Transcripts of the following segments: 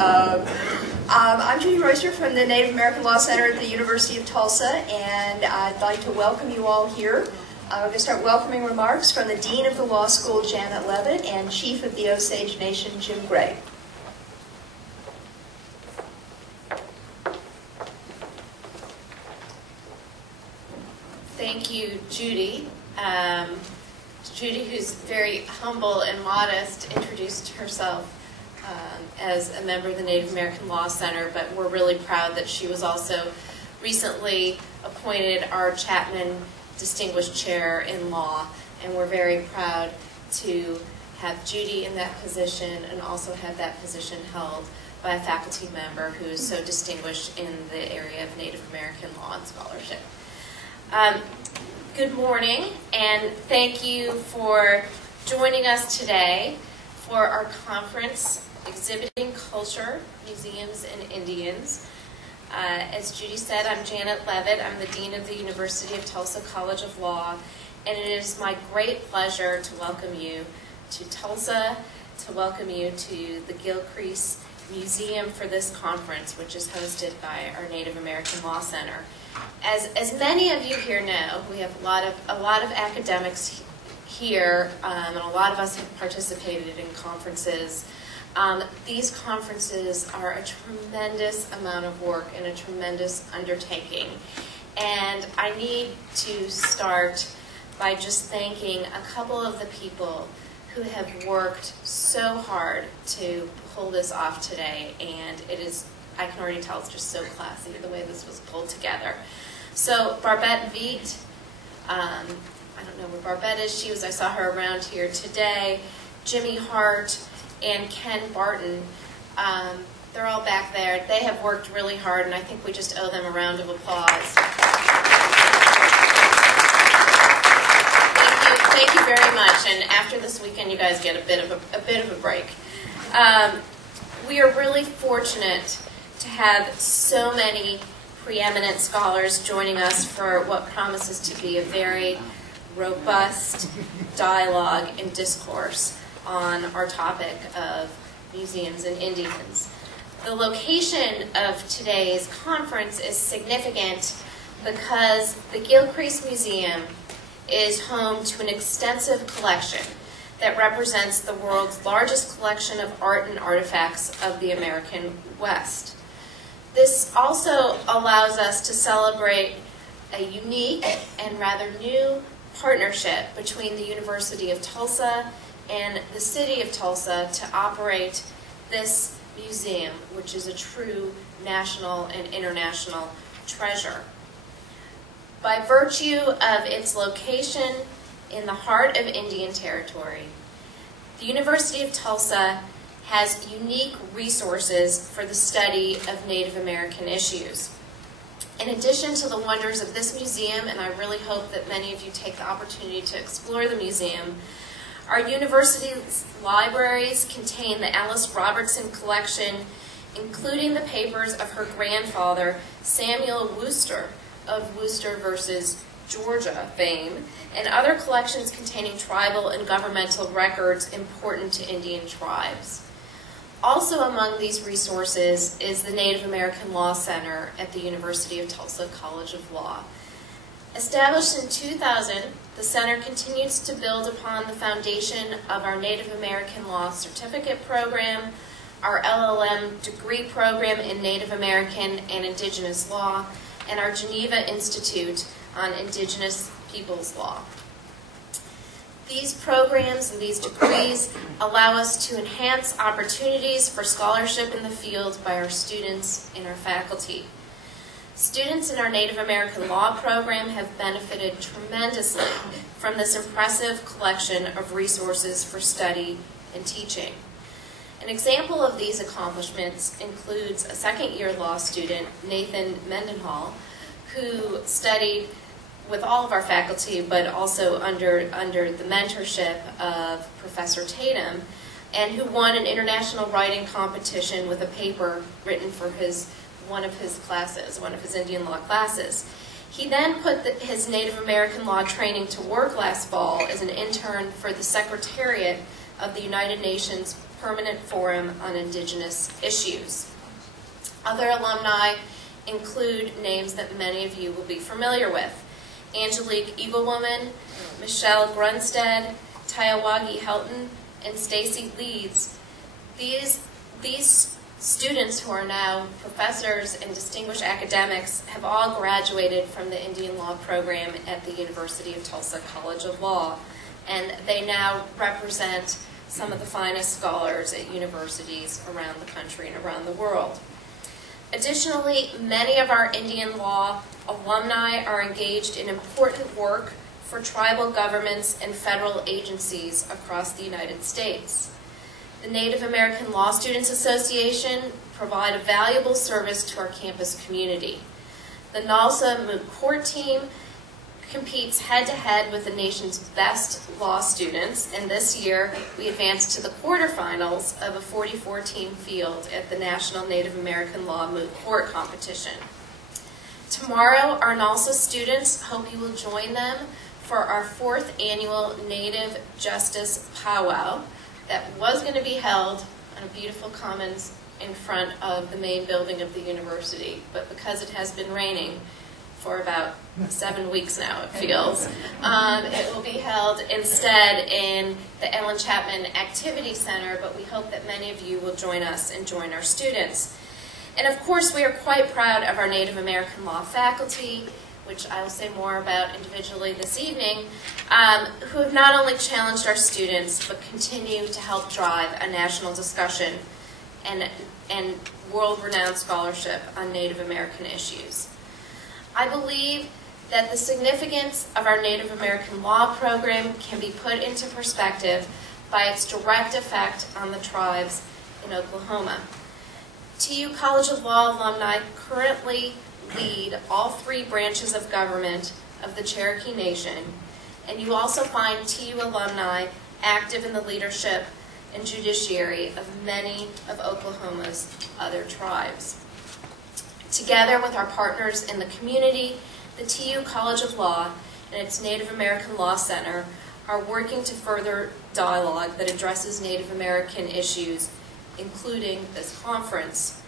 I'm Judy Royster from the Native American Law Center at the University of Tulsa, and I'd like to welcome you all here. I'm going to start welcoming remarks from the Dean of the Law School, Janet Leavitt, and Chief of the Osage Nation, Jim Gray. Thank you, Judy. Judy, who's very humble and modest, introduced herself as a member of the Native American Law Center, but we're really proud that she was also recently appointed our Chapman Distinguished Chair in Law, and we're very proud to have Judy in that position and also have that position held by a faculty member who is so distinguished in the area of Native American law and scholarship. Good morning, and thank you for joining us today for our conference, Exhibiting Culture, Museums, and Indians. As Judy said, I'm Janet Leavitt. I'm the Dean of the University of Tulsa College of Law, and it is my great pleasure to welcome you to Tulsa, to welcome you to the Gilcrease Museum for this conference, which is hosted by our Native American Law Center. As many of you here know, we have a lot of academics here, and a lot of us have participated in conferences. These conferences are a tremendous amount of work and a tremendous undertaking. And I need to start by just thanking a couple of the people who have worked so hard to pull this off today. And it is, I can already tell, it's just so classy the way this was pulled together. So Barbette Veet, I don't know where Barbette is. I saw her around here today. Jimmy Hart and Ken Barton, they're all back there. They have worked really hard, and I think we just owe them a round of applause. Thank you very much. And after this weekend, you guys get a bit of a break. We are really fortunate to have so many preeminent scholars joining us for what promises to be a very robust dialogue and discourse on our topic of museums and Indians. The location of today's conference is significant because the Gilcrease Museum is home to an extensive collection that represents the world's largest collection of art and artifacts of the American West. This also allows us to celebrate a unique and rather new partnership between the University of Tulsa and the City of Tulsa to operate this museum, which is a true national and international treasure. By virtue of its location in the heart of Indian Territory, the University of Tulsa has unique resources for the study of Native American issues. In addition to the wonders of this museum, and I really hope that many of you take the opportunity to explore the museum, our university's libraries contain the Alice Robertson collection, including the papers of her grandfather, Samuel Worcester, of Worcester versus Georgia fame, and other collections containing tribal and governmental records important to Indian tribes. Also among these resources is the Native American Law Center at the University of Tulsa College of Law. Established in 2000, the center continues to build upon the foundation of our Native American Law Certificate Program, our LLM degree program in Native American and Indigenous Law, and our Geneva Institute on Indigenous Peoples Law. These programs and these degrees allow us to enhance opportunities for scholarship in the field by our students and our faculty. Students in our Native American Law program have benefited tremendously from this impressive collection of resources for study and teaching. An example of these accomplishments includes a second-year law student, Nathan Mendenhall, who studied with all of our faculty, but also under the mentorship of Professor Tatum, and who won an international writing competition with a paper written for one of his Indian law classes. He then put his Native American law training to work last fall as an intern for the Secretariat of the United Nations Permanent Forum on Indigenous Issues. Other alumni include names that many of you will be familiar with: Angelique Eaglewoman, Michelle Grunstead, Tayawagi Helton, and Stacy Leeds. These students, who are now professors and distinguished academics, have all graduated from the Indian Law program at the University of Tulsa College of Law, and they now represent some of the finest scholars at universities around the country and around the world. Additionally, many of our Indian Law alumni are engaged in important work for tribal governments and federal agencies across the United States. The Native American Law Students Association provide a valuable service to our campus community. The NALCCA Moot Court team competes head-to-head with the nation's best law students, and this year we advanced to the quarterfinals of a 44-team field at the National Native American Law Moot Court competition. Tomorrow, our NALCCA students hope you will join them for our 4th annual Native Justice Powwow that was going to be held on a beautiful commons in front of the main building of the university, but because it has been raining for about 7 weeks now, it feels, it will be held instead in the Ellen Chapman Activity Center, but we hope that many of you will join us and join our students. And of course, we are quite proud of our Native American Law faculty, which I will say more about individually this evening, who have not only challenged our students, but continue to help drive a national discussion and world-renowned scholarship on Native American issues. I believe that the significance of our Native American Law program can be put into perspective by its direct effect on the tribes in Oklahoma. TU College of Law alumni currently lead all 3 branches of government of the Cherokee Nation, and you also find TU alumni active in the leadership and judiciary of many of Oklahoma's other tribes. Together with our partners in the community, the TU College of Law and its Native American Law Center are working to further dialogue that addresses Native American issues, including this conference.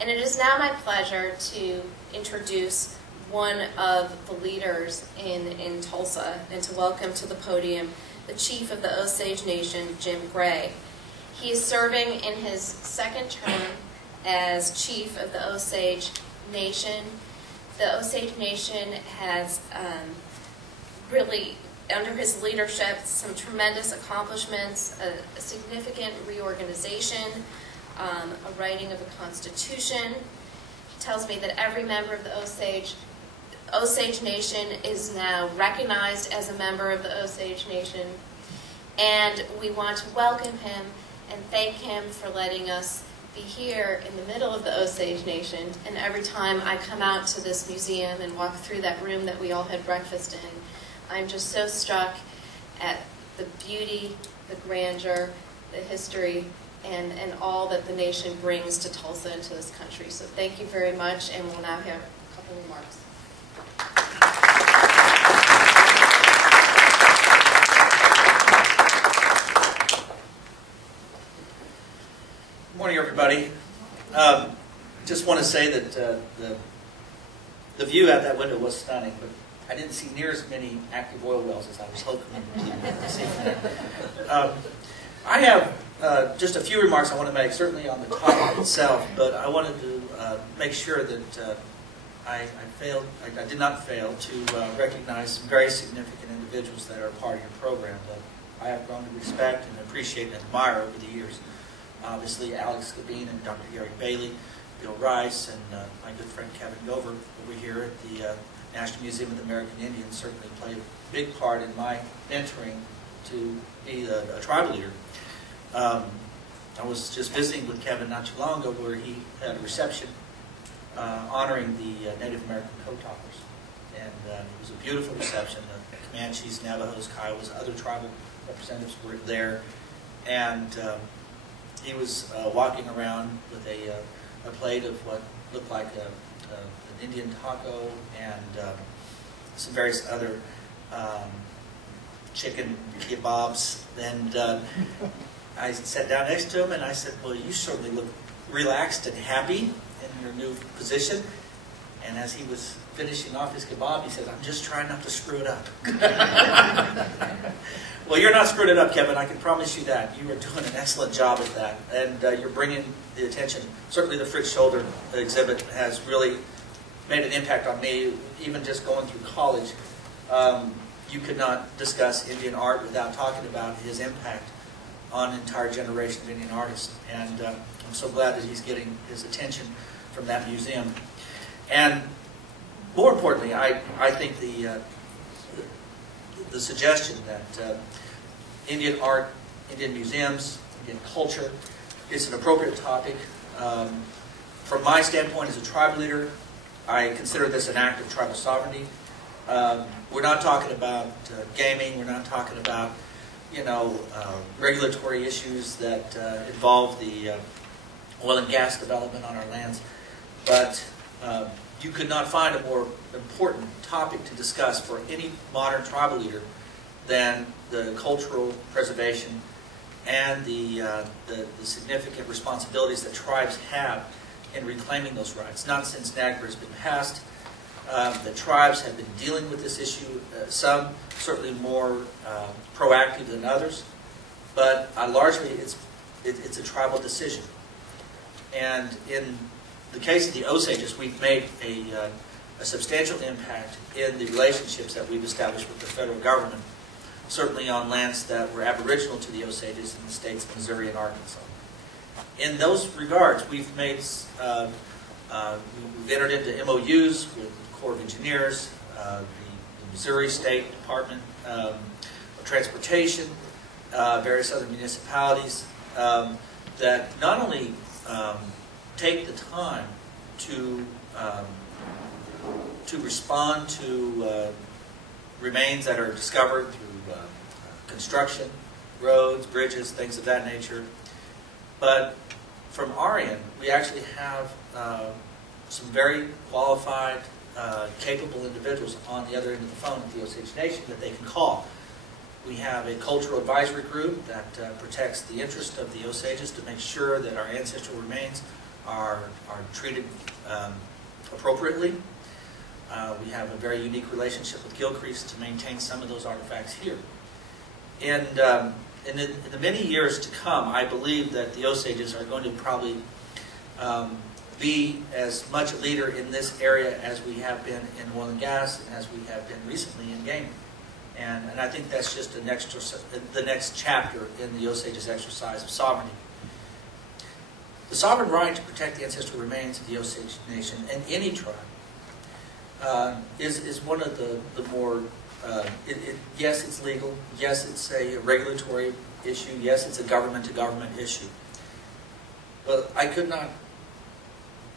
And it is now my pleasure to introduce one of the leaders in Tulsa and to welcome to the podium the chief of the Osage Nation, Jim Gray. He is serving in his 2nd term as chief of the Osage Nation. The Osage Nation has really, under his leadership, some tremendous accomplishments, a significant reorganization, a writing of a constitution. He tells me that every member of the Osage Nation is now recognized as a member of the Osage Nation, and we want to welcome him and thank him for letting us be here in the middle of the Osage Nation. And every time I come out to this museum and walk through that room that we all had breakfast in, I'm just so struck at the beauty, the grandeur, the history, and all that the nation brings to Tulsa and to this country. So thank you very much, and we'll now have a couple remarks. Good morning, everybody. Just want to say that the view out that window was stunning, but I didn't see near as many active oil wells as I was hoping to see. I have just a few remarks I want to make, certainly on the topic itself, but I wanted to make sure that I did not fail to recognize some very significant individuals that are part of your program that I have grown to respect and appreciate and admire over the years. Obviously, Alex Gabine and Dr. Gary Bailey, Bill Rice, and my good friend Kevin Gover over here at the National Museum of the American Indians certainly played a big part in my mentoring to be a tribal leader. I was just visiting with Kevin not too long ago where he had a reception honoring the Native American Code Talkers. And it was a beautiful reception. The Comanches, Navajos, Kiowas, other tribal representatives were there. And he was walking around with a plate of what looked like an Indian taco and some various other I sat down next to him and I said, well, you certainly look relaxed and happy in your new position. And as he was finishing off his kebab, he said, I'm just trying not to screw it up. Well, you're not screwing it up, Kevin. I can promise you that. You are doing an excellent job at that. And you're bringing the attention. Certainly the Fritz Shoulder exhibit has really made an impact on me, even just going through college. You could not discuss Indian art without talking about his impact on an entire generation of Indian artists. And I'm so glad that he's getting his attention from that museum. And more importantly, I think the suggestion that Indian art, Indian museums, Indian culture is an appropriate topic. From my standpoint as a tribal leader, I consider this an act of tribal sovereignty. We're not talking about gaming. We're not talking about, regulatory issues that involve the oil and gas development on our lands. But you could not find a more important topic to discuss for any modern tribal leader than the cultural preservation and the significant responsibilities that tribes have in reclaiming those rights. Not since NAGPRA has been passed, the tribes have been dealing with this issue, some certainly more proactive than others, but largely it's a tribal decision. And in the case of the Osages, we've made a substantial impact in the relationships that we've established with the federal government, certainly on lands that were aboriginal to the Osages in the states of Missouri and Arkansas. In those regards, we've made we've entered into MOUs with the Corps of Engineers, the Missouri State Department of Transportation, various other municipalities that not only take the time to respond to remains that are discovered through construction, roads, bridges, things of that nature. But from our end, we actually have some very qualified, capable individuals on the other end of the phone at the Osage Nation that they can call. We have a cultural advisory group that protects the interest of the Osages to make sure that our ancestral remains are treated appropriately. We have a very unique relationship with Gilcrease to maintain some of those artifacts here. And in the many years to come, I believe that the Osages are going to probably be as much a leader in this area as we have been in oil and gas and as we have been recently in gaming. And I think that's just the next chapter in the Osages' exercise of sovereignty. The sovereign right to protect the ancestral remains of the Osage Nation and any tribe is one of the more, yes, it's legal, yes, it's a regulatory issue, yes, it's a government-to-government issue. But I could not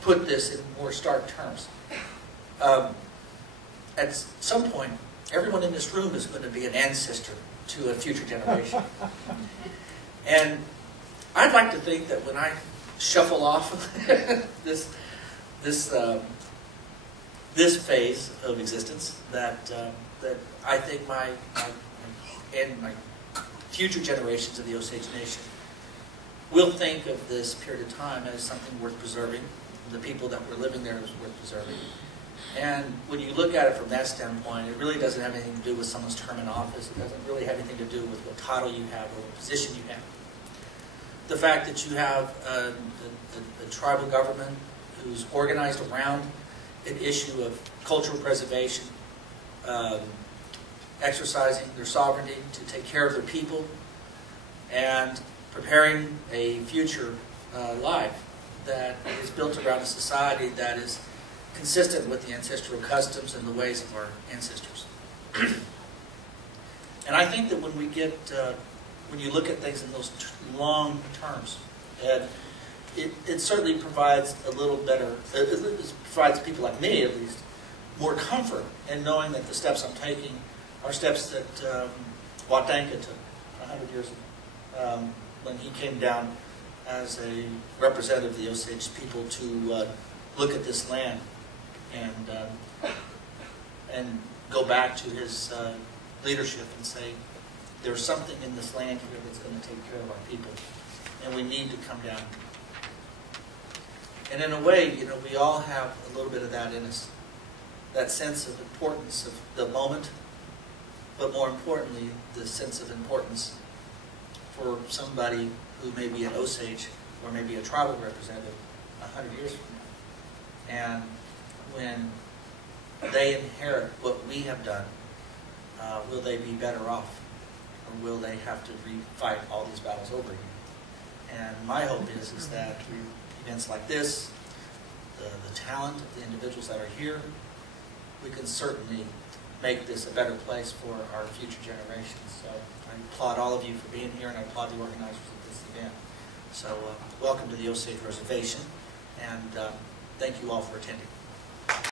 put this in more stark terms. At some point, everyone in this room is going to be an ancestor to a future generation. And I'd like to think that when I shuffle off this phase of existence, that I think my future generations of the Osage Nation will think of this period of time as something worth preserving. The people that were living there is worth preserving. And when you look at it from that standpoint, it really doesn't have anything to do with someone's term in office. It doesn't really have anything to do with what title you have or what position you have. The fact that you have a tribal government who's organized around an issue of cultural preservation, exercising their sovereignty to take care of their people, and preparing a future life that is built around a society that is consistent with the ancestral customs and the ways of our ancestors. And I think that when we get, when you look at things in those long terms, it certainly provides a little better, it provides people like me at least, more comfort in knowing that the steps I'm taking are steps that Watanka took 100 years ago when he came down as a representative of the Osage people to look at this land and go back to his leadership and say, there's something in this land here that's going to take care of our people, and we need to come down. And in a way, you know, we all have a little bit of that in us, that sense of importance of the moment, but more importantly, the sense of importance for somebody who may be an Osage or maybe a tribal representative 100 years from now. And when they inherit what we have done, will they be better off? Or will they have to re-fight all these battles over again? And my hope is that through events like this, the talent of the individuals that are here, we can certainly make this a better place for our future generations. So I applaud all of you for being here, and I applaud the organizers of this event. So welcome to the Osage Reservation, and thank you all for attending.